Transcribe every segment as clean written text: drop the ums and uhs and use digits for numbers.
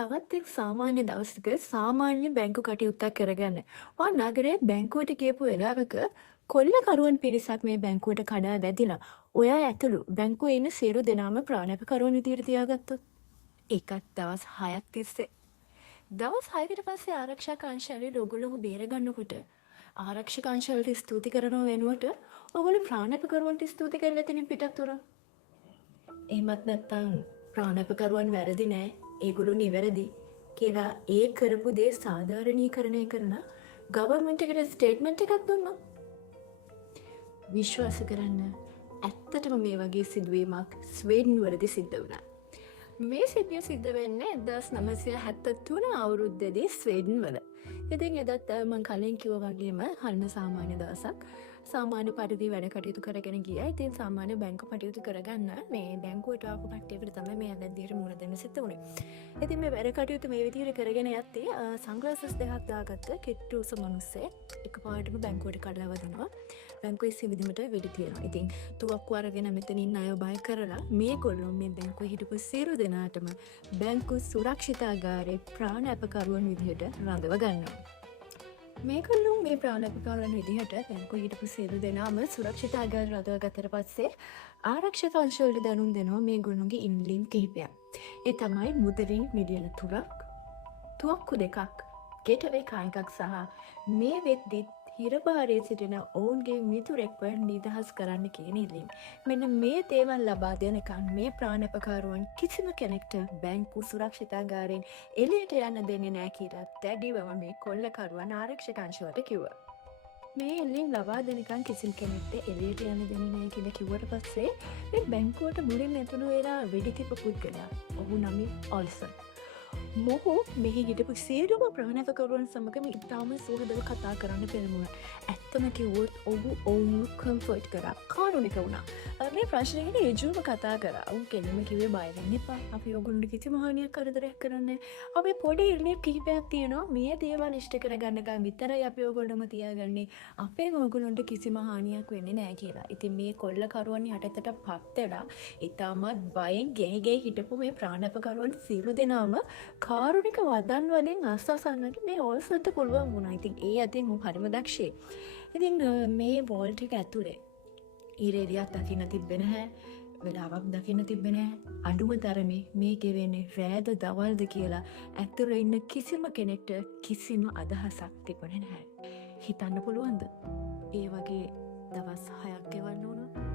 තවත් එක් සාමාන්‍ය දවසක සාමාන්‍ය බැංකු කටයුත්තක් කරගන්න. මම නගරේ බැංකුවට ගියපු වෙලාවක කොල්ලකරුවන් පිරිසක් මේ බැංකුවට කඩා වැදිලා. ඔයා ඇතුළු බැංකුවේ ඉන්න සියලු දෙනාම ප්‍රාණපකරුවන් විදියට තියාගත්තොත්. ඒකත් දවස් 6ක් තිස්සේ. දවස් 6කට පස්සේ ආරක්ෂක අංශවල ඔයගොල්ලෝ බේරගන්නකොට ආරක්ෂක අංශවලට ස්තුති කරනව වෙනුවට ඔයගොල්ලෝ ප්‍රාණපකරුවන්ට ස්තුති කරලා එතනින් පිටත් වුණා. එහෙමත් නැත්නම් ප්‍රාණපකරුවන් වැරදි නෑ. ඒගොල්ලෝ නිවැරදි කියලා ඒ කරපු දේ සාධාරණීකරණය කරන ගවර්න්මන්ට් එකට ස්ටේට්මන්ට් එකක් දුන්නා. විශ්වාස කරන්න ඇත්තටම මේ වගේ සිදුවීමක් ස්වීඩන් වලදී සිද්ධ වුණා. මේ සිද්ධිය සිද්ධ වෙන්නේ 1973 අවුරුද්දේදී ස්වීඩන් වල. ඉතින් එදත් මම කලින් කිව්වා වගේම හරින සාමාන්‍ය දවසක්. සාමාන්‍ය පරිදි වැඩ කටයුතු කරගෙන ගියා. ඉතින් සාමාන්‍ය බැංකු කටයුතු කරගන්න මේ බැංකුවට ආපු කට්ටියට තමයි මේ අදදියට මුණ දෙන්න සිද්ධ වුණේ. ඉතින් මේ වැඩ කටයුතු මේ විදිහට කරගෙන යද්දී සන්ග්ලාසස් දෙකක් දාගත්ත කිට්ටුස මිනිස්සේ එකපාරටම බැංකුවට කඩලා වදිනවා. බැංකුවේ සිවිදීමට වෙඩි තියනවා. ඉතින් තුවක්කු අරගෙන මෙතන ඉන්න අය බය කරලා මේගොල්ලෝ මේ බැංකුවේ හිටපු සියලු දෙනාටම බැංකු සුරක්ෂිතාගාරේ ප්‍රාණ අපකරුවන් විදිහට රඳව ගන්නවා. මේගොල්ලෝ මේ ප්‍රාණපකරුවන් විදිහට බැංකුවේ හිටපු සියලු දෙනාම සුරක්ෂිතාගාර රඳව ගත්තට පස්සේ ආරක්ෂක අංශවලට දැනුම් දෙනවා මේගොල්ලෝගේ ඉන්ලීම් කිහිපයක්. ඒ තමයි මුදලින් මිලියන 3ක්, තුවක්කු 2ක්, ගෙටවේ කායකක් සහ මේ වෙද්දි හිරබාරයේ සිටින ඔවුන්ගේ මිතුරෙක්ව නිදහස් කරන්න කියන ඉල්ලීම. මෙන්න මේ දේවල් ලබා දෙනකන් මේ ප්‍රාණපකරුවන් කිසිම කෙනෙක්ට බැංකු සුරක්ෂිතාගාරයෙන් එළියට යන්න දෙන්නේ නැහැ කියලා දැඩිවම මේ කොල්ලකරුවන් ආරක්ෂක අංශවලට කිව්වා. මේ ඉල්ලීම් ලබා දෙනකන් කිසිම කෙනෙක්ට එළියට යන්න දෙන්නේ නැහැ කියලා කිව්වට පස්සේ මේ බැංකුවට මුලින්ම එතුණු වෙලා වෙඩි තිබ්බ පුද්ගලයා. ඔහු නම ඔල්සන්. මොහු මෙහි හිටපු සියලුම ප්‍රාණපකරුවන් සමගම ඉතාම සුහදව කතා කරන්න පෙළඹුණා. ඇත්තම කිව්වොත් ඔහු ඔවුන්ව කම්ෆර්ට් කරා. කාරුණික වුණා. මේ ප්‍රශ්නේ ගැන ඍජුවම කතා කරා. ඔවුන් කෙනෙම කිව්වේ බය වෙන්න එපා. අපි ඔයගොල්ලන්ට කිසිම හානියක් කරදරයක් කරන්නේ නැහැ. අපි පොඩි ඉල්ලීම් කිහිපයක් තියෙනවා. මේ දේවල් ඉෂ්ට කරගන්නකම් විතරයි අපි ඔයගොල්ලන්ම තියාගන්නේ. අපේ ඔයගොල්ලන්ට කිසිම හානියක් වෙන්නේ නැහැ කියලා. ඉතින් මේ කොල්ලකරුවන් යටතට පත් වෙලා ඉතාමත් බයෙන් ගෙයි හිටපු මේ ප්‍රාණපකරුවන් සියලු දෙනාම කාරුණික වදන් වලින් ආස්වාසන්නට මේ ඕල්සන්ට පුළුවන් වුණා. ඉතින් ඒ අතින් මම හරිම දක්ෂේ. ඉතින් මේ වෝල්ට් එක ඇතුලේ ඊරේරියක් දකින්න තිබ්බේ නැහැ. වෙලාවක් දකින්න තිබ්බේ නැහැ. අඩුම තරමේ මේ ගෙවෙන්නේ රෑද දවල්ද කියලා ඇතුලේ ඉන්න කිසිම කෙනෙක්ට කිසිම අදහසක් තිබුණේ නැහැ. හිතන්න පුළුවන්ද? ඒ වගේ දවස් 6ක් ගෙවන්න වුණා.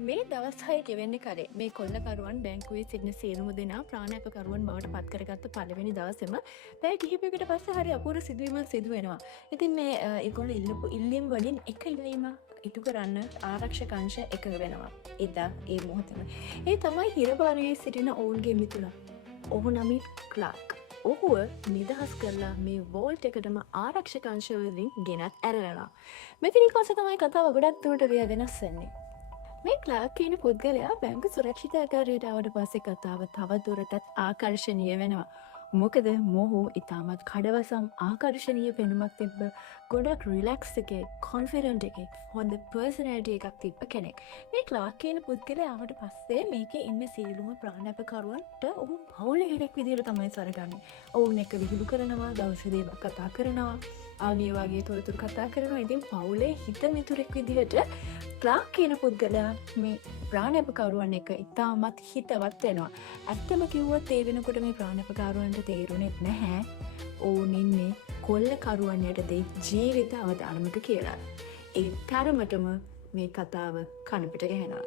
මේ දවස් 6 ගෙවෙන්නේ කරේ මේ කොල්ලකරුවන් බැංකුවේ සිටින සියලුම දෙනා ප්‍රාණපකරුවන් බවට පත් කරගත්ත පළවෙනි දවසේම පැය කිහිපයකට පස්සේ හරි අපූර්ව සිදුවීමක් සිදු වෙනවා. ඉතින් මේ ඒගොල්ලෝ ඉල්ලපු ඉල්ලීම් වලින් එක ඉල්ලීමක් ඉටු කරන්න ආරක්ෂක අංශ එකඟ වෙනවා. එදා ඒ මොහොතේම. ඒ තමයි හිරබාරයේ සිටින ඔවුන්ගේ මිතුරා. ඔහු නම ක්ලාක්. ඔහුව නිදහස් කරලා මේ වෝල්ට් එකටම ආරක්ෂක අංශ වලින් ගෙනත් ඇරලා. මෙතනින් පස්සේ තමයි කතාව ගොඩක් දුරට වෙනස් වෙන්නේ. මේ ක්ලාක් කියන පුද්ගලයා බැංකු සුරක්ෂිතාගාරයට ආවට පස්සේ කතාව තව දුරටත් ආකර්ශනීය වෙනවා. මොකද මොහු ඉතාමත් කඩවසම් ආකර්ශනීය පෙනුමක් තිබ්බ ගොඩක් රිලැක්ස් එකේ කොන්ෆිඩන්ට් එකේ හොඳ පර්සනැලිටි එකක් තිබ්බ කෙනෙක්. මේ ක්ලාක් කියන පුද්ගලයා ආවට පස්සේ මේකේ ඉන්න සියලුම ප්‍රාණපකරුවන්ට ඔහු පවුලේ කෙනෙක් විදිහට තමයි සලකන්නේ. ඔවුන් එක්ක විහිළු කරනවා, දවසේදී කතා කරනවා, ආදී වගේ තොරතුරු කතා කරනවා. ඉතින් පවුලේ හිත මිතුරෙක් විදිහට ක්ලාක් කියන පුද්ගලයා මේ ප්‍රාණපකරුවන් එක ඉතාමත් හිතවත් වෙනවා. ඇත්තම කිව්වොත් ඒ වෙනකොට මේ ප්‍රාණපකරුවන්ට තේරුනේ නැහැ ඔවුන් ඉන්නේ කොල්ලකරුවන් යටතේ ජීවිත අවදානමක කියලා. ඒ තරමටම මේ කතාව කනපිට ගහනවා.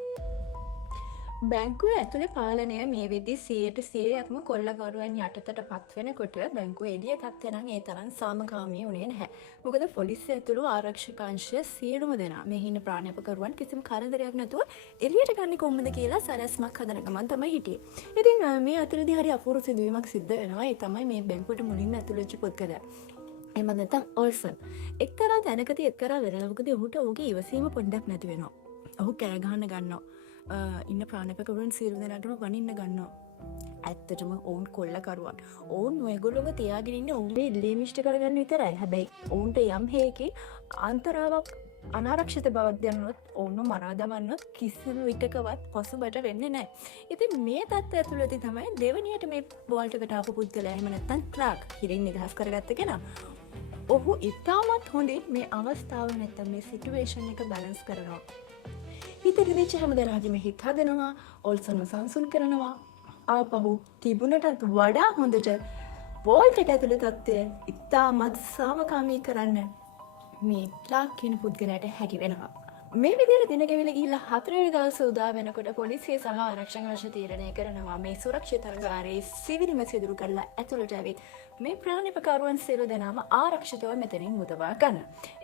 බැංකුව ඇතුලේ පාලනය මේ වෙද්දී 100%ක්ම කොල්ලකරුවන් යටතට පත් වෙනකොට බැංකුව එළිය තත්ත්වය නම් ඒ තරම් සාමකාමී වුණේ නැහැ. මොකද පොලිසිය ඇතුළු ආරක්ෂක අංශය සියලුම දෙනා මේ හින ප්‍රාණපකරුවන් කිසිම කරදරයක් නැතුව එළියට ගන්නේ කොහොමද කියලා සැලැස්මක් හදන ගමන් තමයි හිටියේ. ඉතින් මේ අතරදී හරි අපූර්ව සිදුවීමක් සිද්ධ වෙනවා. ඒ තමයි මේ බැංකුවට මුලින්ම ඇතුළු වෙච්ච පුද්ගලයා. එහෙම නැත්නම් ඔල්සන්. එක්තරා තැනකදී එක්තරා වෙලාවකදී ඔහුට ඔහුගේ ඉවසීම පොඩ්ඩක් නැති වෙනවා. ඔහු කෑ ගහන්න ගන්නවා. ඉන්න ප්‍රාණපකරුවන් සියලු දෙනාටම වනින්න ගන්නවා. ඇත්තටම ඔවුන් කොල්ලකරුවන්. ඔවුන් ඔයගොල්ලෝව තියාගෙන ඉන්නේ ඔවුන්ගේ ඉල්ලීම් ඉෂ්ට කරගන්න විතරයි. හැබැයි ඔවුන්ට යම් හේකේ අන්තරාවක් අනාරක්ෂිත බවක් දැනුනොත් ඔවුන් මරා දමන්නොත් කිසිම විටකවත් පසුබට වෙන්නේ නැහැ. ඉතින් මේ තත්ත්වය ඇතුළතදී තමයි දෙවනියට මේ වෝල්ට්කට ආපු පුද්ගලයා එහෙම නැත්නම් ක්ලාක් හිරින් නිදහස් කරගත්ත කෙනා. ඔහු ඉතාමත් හොඳින් මේ අවස්ථාව නැත්නම් මේ සිටුේෂන් එක බැලන්ස් කරනවා. හිතට වෙච්ච හැම දෙනාගේම හිත හදනවා, ඔල්සන සංසුන් කරනවා. ආපහු තිබුණටත් වඩා හොඳට වෝල්ට් එක ඇතුළේ තත්ත්වය ඉතාමත් සාමකාමී කරන්න මේ ක්ලාක් කියන පුද්ගලයාට හැකි වෙනවා. මේ විදිහට දින ගෙවිලා ගිහිල්ලා 4 වෙනි දවසේ උදා වෙනකොට පොලිසිය සහ ආරක්ෂක වංශ තීරණය කරනවා මේ සුරක්ෂිතකාරී සිවිලිම සිදුරු කරලා ඇතුළට ඇවිත් මේ ප්‍රාණිකකරුවන් සියලු දෙනාම ආරක්ෂිතව මෙතනින් මුදවා ගන්න.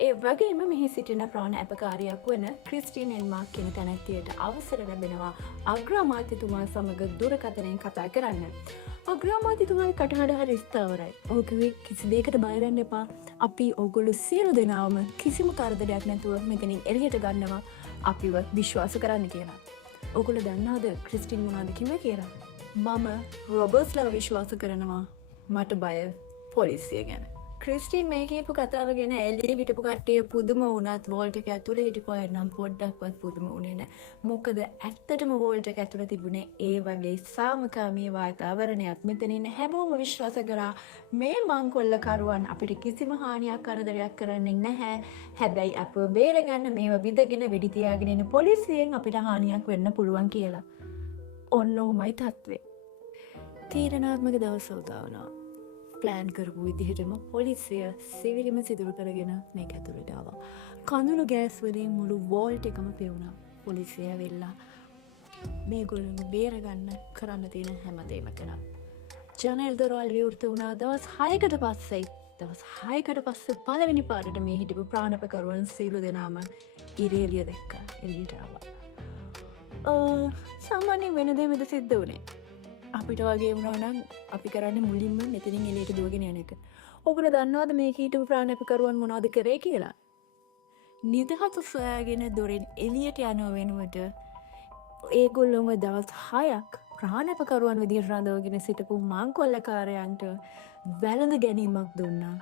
ඒ වගේම මෙහි සිටින ප්‍රාණිකකාරියක් වන ක්‍රිස්ටින් එන්මාක් කියන තැනැත්තියට අවසර ලැබෙනවා අග්‍රාමාත්‍යතුමා සමග දුරකථනයෙන් කතා කරන්න. අග්‍රාමාත්‍යතුමාගේ කටහඬ හරි ස්ථාවරයි. ඔහු කිව්වේ කිසි දෙයකට බය වෙන්න එපා. අපි ඔයගොල්ලෝ සියලු දෙනාම කිසිම කරදරයක් නැතුව මෙතනින් එළියට ගන්නවා. අපිව විශ්වාස කරන්න කියලා. ඔයගොල්ලෝ දන්නවද ක්‍රිස්ටින් මොනවද කිව්වේ කියලා? මම රොබර්ට්ස්ලා විශ්වාස කරනවා. මට බය පොලිසිය ගැන. ක්‍රිස්ටින් මේ කියපු කතාව ගැන එළියේ හිටපු කට්ටිය පුදුම වුණත් වෝල්ට් එක ඇතුලේ හිටපු අය නම් පොඩ්ඩක්වත් පුදුම වුණේ නැහැ. මොකද ඇත්තටම වෝල්ට් එක ඇතුලේ තිබුණේ ඒ වගේ සාමකාමී වාතාවරණයක්. මෙතනින් හැමෝම විශ්වාස කරා මේ මංකොල්ලකරුවන් අපිට කිසිම හානියක් කරදරයක් කරන්නේ නැහැ. හැබැයි අපව බේරගන්න මේව විදගෙන වෙඩි තියාගෙන ඉන්න පොලිසියෙන් අපිට හානියක් වෙන්න පුළුවන් කියලා. ඔන්න ඔහොමයි තත්ත්වේ. තීරණාත්මක දවස උදා වුණා. ප්ලෑන් කරපු විදිහටම පොලිසිය සිවිලිම සිදුරු කරගෙන මේක ඇතුළට ආවා. කඳුළු ගෑස් වලින් මුළු වෝල්ට් එකම පෙවුණා. පොලිසිය ඇවිල්ලා මේගොල්ලන්ව බේරගන්න කරන්න තියෙන හැමදේම කළා. ජනේල් දොරවල් විවෘත වුණා. දවස් 6කට පස්සේ පළවෙනි පාරට මේ හිටපු ප්‍රාණපකරුවන් සියලු දෙනාම ඉරේලිය දැක්කා. එළියට ආවා. සාමාන්‍යයෙන් වෙන දේ මෙද සිද්ධ වුණේ. අපිට වගේ වුණා නම් අපි කරන්නේ මුලින්ම මෙතනින් එළියට දුවගෙන යන එක. ඔබලා දන්නවද මේ කීටු ප්‍රාණපකරුවන් මොනවද කරේ කියලා? නිදහස සොයාගෙන දොරෙන් එළියට යනව වෙනුවට ඒගොල්ලෝම දවස් 6ක් ප්‍රාණපකරුවන් විදිහට රඳවගෙන සිටපු මංකොල්ලකාරයන්ට වැළඳ ගැනීමක් දුන්නා.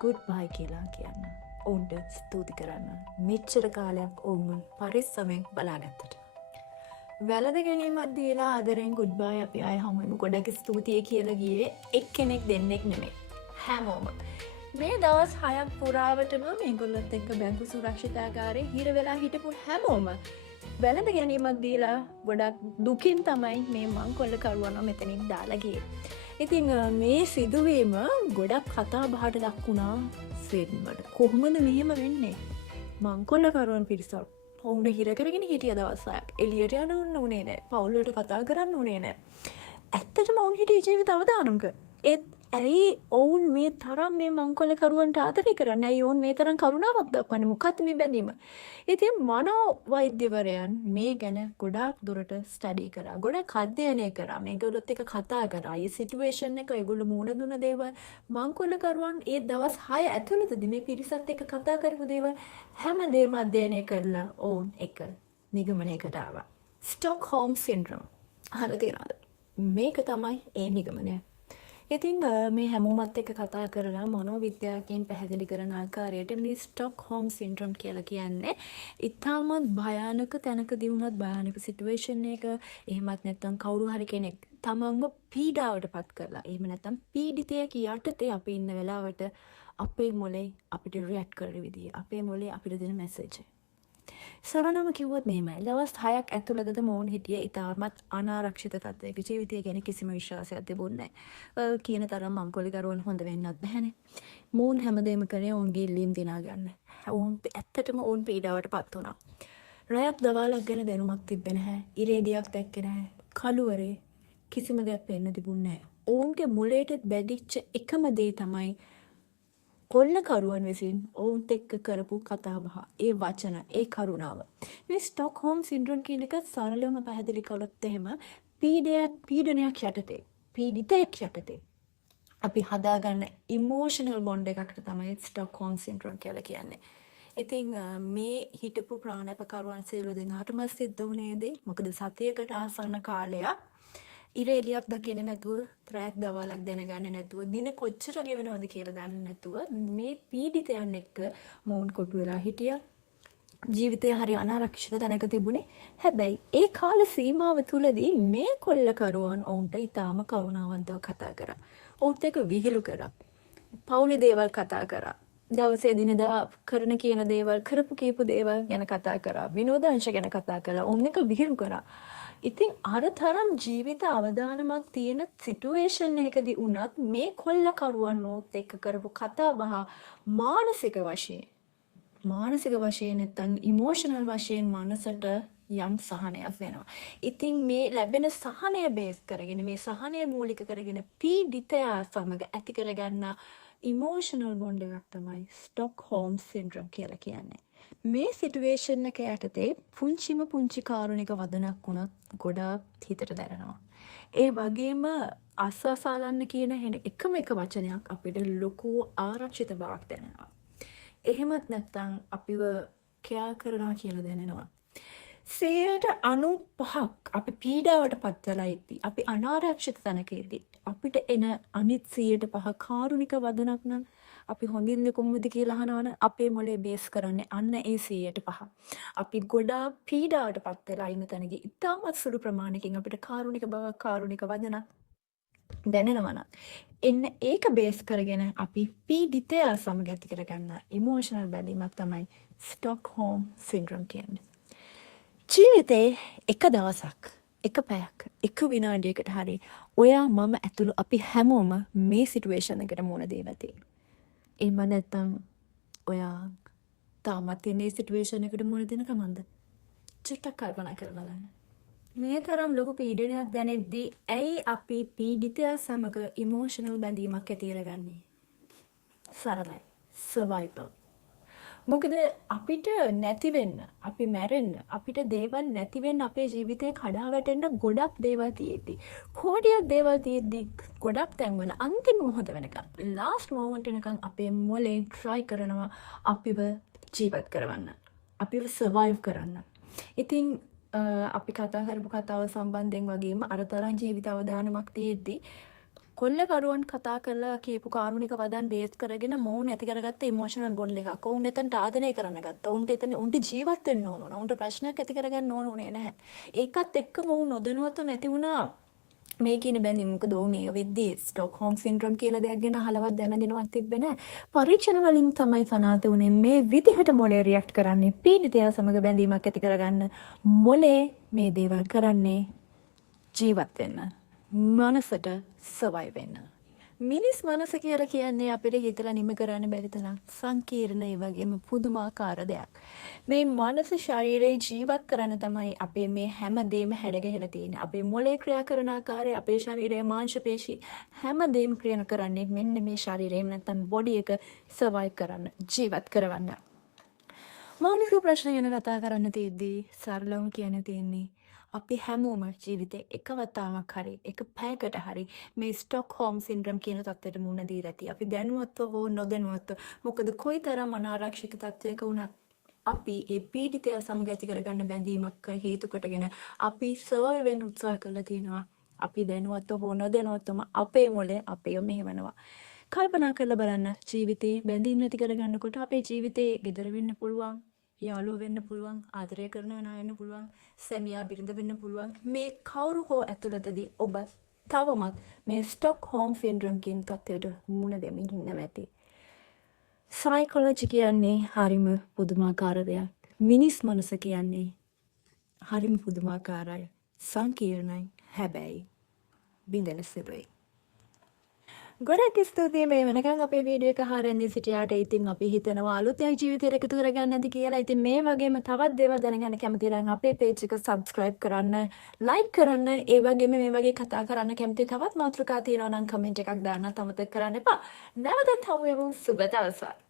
ගුඩ් බයි කියලා කියන්න. ඔවුන්ට ස්තුති කරන්න. මෙච්චර කාලයක් ඔවුන් පරිස්සමෙන් බලාගත්තට. වැළඳ ගැනීමක් දීලා ආදරෙන් ගුඩ් බයි අපි ආයෙ හමුවෙමු ගොඩක් ස්තුතියි කියලා ගියේ එක්කෙනෙක් දෙන්නෙක් නෙමෙයි. හැමෝම මේ දවස් 6ක් පුරාවටම මේගොල්ලොත් එක්ක බැංකු සුරක්ෂිතාගාරේ හිර වෙලා හිටපු හැමෝම වැළඳ ගැනීමක් දීලා ගොඩක් දුකින් තමයි මේ මංකොල්ලකරුවන්ව මෙතනින් දාලා ගියේ. ඉතින් මේ සිදුවීම ගොඩක් කතා බහට ලක් වුණා ස්වීඩන් වල. කොහොමද මෙහෙම වෙන්නේ? මංකොල්ලකරුවන් පිරිසක් ඔවුන්ට හිර කරගෙන හිටිය දවසක් එළියට යන්න උනේ නැහැ. පවුල් වලට කතා කරන්න උනේ නැහැ. ඇත්තටම ඔවුන් හිටියේ ජීවිත අවදානම්ක. ඒත් ඇයි ඔවුන් මේ තරම් මේ මංකොල්ලකරුවන්ට ආදරය කරන්නේ? ඇයි ඔවුන් මේ තරම් කරුණාවක් දක්වන්නේ? මොකක්ද මේ බැඳීම? ඉතින් මනෝ වෛද්‍යවරයන් මේ ගැන ගොඩාක් දුරට ස්ටඩි කරා. ගොඩක් අධ්‍යයනය කරා. මේගොල්ලොත් එක්ක කතා කරා. මේ සිටුේෂන් එක ඒගොල්ලෝ මුණ දුන දේවල් මංකොල්ලකරුවන් ඒ දවස් 6 ඇතුළතදී මේ පිරිසත් එක්ක කතා කරපු දේවල් හැමදේම අධ්‍යයනය කරලා ඔවුන් එක නිගමනයකට ආවා. ස්ටොක්හෝම් සින්ඩ්‍රෝම්. අහලා තියෙනවද? මේක තමයි ඒ නිගමනය. ඉතින් මේ හැමෝමත් එක්ක කතා කරලා මනෝවිද්‍යාවකින් පැහැදිලි කරන ආකාරයට මේ ස්ටොක්හෝම් සින්ඩ්‍රෝම් කියලා කියන්නේ ඉතාමත් භයානක තැනකදී වුණත් භයානක සිටුේෂන් එක එහෙමත් නැත්නම් කවුරු හරි කෙනෙක් තමන්ව පීඩාවට පත් කරලා එහෙම නැත්නම් පීඩිතයෙක් යටතේ අපි ඉන්න වෙලාවට අපේ මොලේ අපිට රියැක්ට් කරන විදිය අපේ මොලේ අපිට දෙන මැසේජ් සරණම කිව්වොත් මෙහෙමයි. දවස් 6ක් ඇතුළතද මොවුන් හිටියේ ඉතාමත් අනාරක්ෂිත තත්ත්වයක. ජීවිතය ගැන කිසිම විශ්වාසයක් තිබුණේ නැහැ. කියන තරම් මංකොල්ලකරුවන් හොඳ වෙන්නත් බැහැනේ. මොවුන් හැමදේම කරේ ඔවුන්ගේ ඉල්ලීම් දිනා ගන්න. ඔවුන් ඇත්තටම ඔවුන් පීඩාවට පත් වුණා. රැයක් දවාලක් ගැන දැනුමක් තිබ්බේ නැහැ. ඉරේදියක් දැක්කේ නැහැ. කළුවරේ කිසිම දෙයක් පේන්න තිබුණේ නැහැ. ඔවුන්ගේ මොලේට බැඳිච්ච එකම දේ තමයි කොල්ලකරුවන් විසින් ඔවුන්ට එක්ක කරපු කතාබහ, ඒ වචන, ඒ කරුණාව. මේ ස්ටොක්හෝම් සින්ඩ්‍රෝම් කියන එක සරලවම පැහැදිලි කළොත් එහෙම පීඩනයක් යටතේ, පීඩිතයෙක් යටතේ අපි හදාගන්න ඉමෝෂනල් බොන්ඩ් එකකට තමයි ස්ටොක්හෝම් සින්ඩ්‍රෝම් කියලා කියන්නේ. ඉතින් මේ හිටපු ප්‍රාණපකරුවන් සියලු දෙනාටම සිද්ධ වුණේ දේ මොකද සතියකට ආසන්න කාලයක් ඉරේලියක් දකින්නේ නැතුව, රැක් දවල්ක් දැනගන්නේ නැතුව, දින කොච්චර ගෙවනවද කියලා දන්නේ නැතුව මේ පීඩිතයන් එක්ක මොවුන් කොටු වෙලා හිටියා. ජීවිතය හරි අනාරක්ෂිත තැනක තිබුණේ. හැබැයි ඒ කාල සීමාව තුළදී මේ කොල්ලකරුවන් ඔවුන්ට ඉතාම කරුණාවන්තව කතා කරා. ඔවුන්ට එක විහිළු කරා. පවුලේ දේවල් කතා කරා. දවසේ දිනදා කරන කියන දේවල් කරපු කීපු දේවල් ගැන කතා කරා. විනෝදාංශ ගැන කතා කළා. ඔවුන් එක විහිළු කරා. ඉතින් අර තරම් ජීවිත අවදානමක් තියෙන සිටුවේෂන් එකකදී වුණත් මේ කොල්ලකරුවන් ඔවුත් එක්ක කරපු කතා බහ මානසික වශයෙන් නැත්තම් ඉමෝෂනල් වශයෙන් මනසට යම් සහනයක් වෙනවා. ඉතින් මේ ලැබෙන සහනය බේස් කරගෙන මේ සහනය මූලික කරගෙන පීඩිතයා සමග ඇති කරගන්න ඉමෝෂනල් බොන්ඩ් එකක් තමයි ස්ටොක්හෝම් සින්ඩ්‍රෝම් කියලා කියන්නේ. මේ සිටුවේෂන් එක යටතේ පුංචි කාරුණික වදනක් වුණත් ගොඩාක් හිතට දැනෙනවා. ඒ වගේම අස්වසාලන්න කියන එකම එක වචනයක් අපිට ලොකු ආරක්ෂිත බවක් දැනෙනවා. එහෙමත් නැත්තම් අපිව කෙයා කරනවා කියලා දැනෙනවා. 95% අපි පීඩාවට පත් වෙලා ඉද්දි අපි අනාරක්ෂිත තැනක ඉද්දි අපිට එන අනිත් 105 කාරුණික වදනක් නම් අපි හොඳින්ද කොහොමද කියලා අහනවනේ අපේ මොලේ බේස් කරන්නේ අන්න ඒ 105. අපි ගොඩාක් පීඩාවට පත් වෙලා ඉන්න තැනදී ඉතාමත් සුළු ප්‍රමාණයකින් අපිට කාරුණික බවක් කාරුණික වදනක් දැනෙනවා නම් එන්න ඒක බේස් කරගෙන අපි පීඩිතයා සමග ඇති කරගන්න ඉමෝෂනල් බැඳීමක් තමයි ස්ටොක්හෝම් සින්ඩ්‍රෝම් කියන්නේ. ජීවිතේ එක දවසක්, එක පැයක්, එක විනාඩියකට හරි ඔයා මම ඇතුළු අපි හැමෝම මේ සිටුවේෂන් එකට මුහුණ දෙලා තියෙනවා. එහෙම නැත්නම් ඔයා තාමත් ඉන්නේ සිටුවේෂන් එකට මුහුණ දෙන කමන්ද? චුට්ටක් කල්පනා කරලා බලන්න. මේ තරම් ලොකු පීඩනයක් දැනෙද්දී ඇයි අපි පීඩිතයා සමග ඉමෝෂනල් බැඳීමක් ඇති කරගන්නේ? සරලයි. සර්වයිවල්. මොකද අපිට නැති වෙන්න, අපි මැරෙන්න, අපිට දේවල් නැති වෙන්න අපේ ජීවිතේ කඩා වැටෙන්න ගොඩක් දේවල් තියෙද්දි. කෝටියක් දේවල් තියෙද්දි ගොඩක් තැන්වල අන්තිම මොහොත වෙනකන් ලාස්ට් මොමන්ට් වෙනකන් අපේ මොලේ try කරනවා අපිව ජීවත් කරවන්න. අපිව සර්වයිව් කරන්න. ඉතින් අපි කතා කරපු කතාව සම්බන්ධයෙන් වගේම අර තරම් ජීවිත අවදානමක් තියෙද්දි කොල්ලකරුවන් කතා කරලා කියපු කාරුණික වදන් බේස් කරගෙන මොවුන් ඇති කරගත්ත ඉමෝෂනල් බොන්ඩ් එකක්. ඔවුන් එතනට ආදරය කරන්න ගත්තා. ඔවුන්ට එතන උන්ට ජීවත් වෙන්න ඕන. උන්ට ප්‍රශ්නයක් ඇති කරගන්න ඕන උනේ නැහැ. ඒකත් එක්කම ඔවුන් නොදැනුවත්ව නැති වුණා. මේ කියන බැඳීම මොකද ඔවුන් ඒ වෙද්දී ස්ටොක්හෝම් සින්ඩ්‍රෝම් කියලා දෙයක් ගැන අහලවත් දැනගෙනවත් තිබ්බේ නැහැ. පරීක්ෂණ වලින් තමයි සනාථ වුණේ මේ විදිහට මොලේ රියැක්ට් කරන්නේ පීඩිතයා සමග බැඳීමක් ඇති කරගන්න. මොලේ මේ දේවල් කරන්නේ ජීවත් වෙන්න. මනසට සර්වයිව් වෙන්න. මිනිස් මනස කියලා කියන්නේ අපිට හිතලා නිම කරන්න බැරි තරම් සංකීර්ණ ඒ වගේම පුදුමාකාර දෙයක්. මේ මනස ශරීරේ ජීවත් කරන්න තමයි අපේ මේ හැම දෙයක්ම හැඩගැහෙලා තියෙන්නේ. අපේ මොලේ ක්‍රියා කරන ආකාරය, අපේ ශරීරයේ මාංශ පේශි හැම දෙයක්ම ක්‍රියා කරන්නේ මෙන්න මේ ශරීරයෙන් නැත්නම් බොඩි එක සර්වයිව් කරන්න, ජීවත් කරවන්න. මානසික ප්‍රශ්න ගැන කතා කරන්න තියෙද්දී සරලවම කියන්න තියෙන්නේ අපි හැමෝම ජීවිතේ එක වතාවක් හරි එක පැයකට හරි මේ ස්ටොක්හෝම් සින්ඩ්‍රෝම් කියන තත්ත්වයට මුහුණ දීලා ඇති. අපි දැනුවත්ව හෝ නොදැනුවත්ව මොකද කොයිතරම් අනාරක්ෂිත තත්ත්වයක වුණත් අපි ඒ පීඩිතයා සමග ඇති කරගන්න බැඳීමක් හේතු කොටගෙන අපි සර්වයිව් වෙන්න උත්සාහ කරලා තියෙනවා. අපි දැනුවත්ව හෝ නොදැනුවත්වම අපේ මොලේ අපේව මෙහෙවනවා. කල්පනා කරලා බලන්න ජීවිතේ බැඳීම් නැති කරගන්නකොට අපේ ජීවිතේ gedara වෙන්න පුළුවන්. යාළුවෝ වෙන්න පුළුවන්, ආදරය කරන අය වෙන්න පුළුවන්, සැමියා බිරිඳ වෙන්න පුළුවන්. මේ කවුරු හෝ ඇතුළතදී ඔබ තවමත් මේ ස්ටොක්හෝම් සින්ඩ්‍රෝම් කියන තත්ත්වයට මුහුණ දෙමින් ඉන්නවා ඇති. සයිකොලොජි කියන්නේ හරිම පුදුමාකාර දෙයක්. මිනිස් මනස කියන්නේ හරිම පුදුමාකාරයි, සංකීර්ණයි, හැබැයි බින්දෙන සිදුයි. ගොඩක් ස්තුතියි මේ වෙනකන් අපේ වීඩියෝ එක හරියන්නේ සිටියාට. ඉතින් අපි හිතනවා අලුතෙන් ජීවිතේට එකතු කරගන්න නැති කියලා. ඉතින් මේ වගේම තවත් දේවල් දැනගන්න කැමති නම් අපේ page එක subscribe කරන්න, like කරන්න, ඒ වගේම මේ වගේ කතා කරන්න කැමති තවත් මාතෘකා තියෙනවා නම් comment එකක් දාන්නත් අමතක කරන්න එපා. නැවතත් හමු වෙමු. සුබ දවසක්.